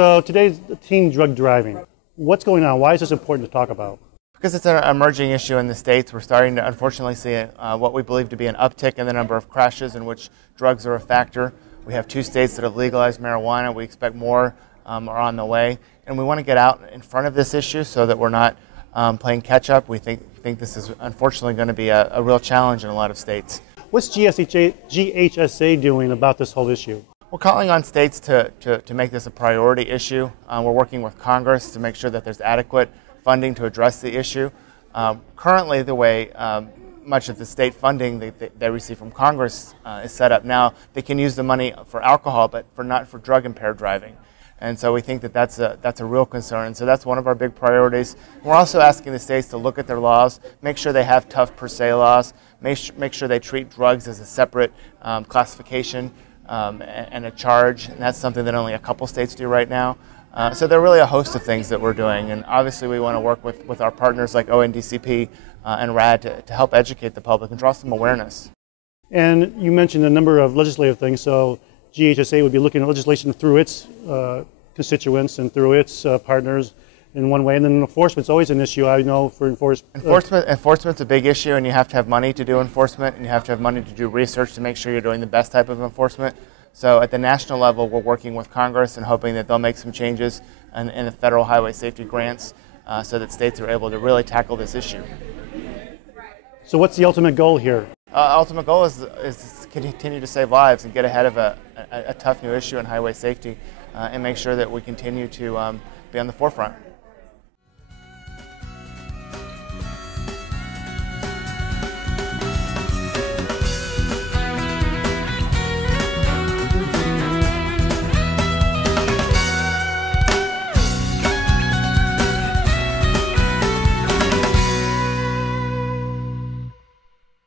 So today's teen drug driving. What's going on? Why is this important to talk about? Because it's an emerging issue in the states. We're starting to unfortunately see what we believe to be an uptick in the number of crashes in which drugs are a factor. We have 2 states that have legalized marijuana. We expect more are on the way. And we want to get out in front of this issue so that we're not playing catch up. We think this is unfortunately going to be a real challenge in a lot of states. What's GHSA doing about this whole issue? We're calling on states to make this a priority issue. We're working with Congress to make sure that there's adequate funding to address the issue. Currently, the way much of the state funding they receive from Congress is set up now, they can use the money for alcohol, but not for drug-impaired driving. And so we think that that's a real concern. And so that's one of our big priorities. We're also asking the states to look at their laws, make sure they have tough per se laws, make sure they treat drugs as a separate classification and a charge. And that's something that only a couple states do right now. So there are really a host of things that we're doing. And obviously we want to work with our partners like ONDCP and RADD to help educate the public and draw some awareness. And you mentioned a number of legislative things. So GHSA would be looking at legislation through its constituents and through its partners in one way. And then enforcement's always an issue, I know, for enforcement. Enforcement's a big issue, and you have to have money to do enforcement, and you have to have money to do research to make sure you're doing the best type of enforcement. So at the national level, we're working with Congress and hoping that they'll make some changes in the federal highway safety grants so that states are able to really tackle this issue. So what's the ultimate goal here? Ultimate goal is to continue to save lives and get ahead of a tough new issue in highway safety and make sure that we continue to be on the forefront.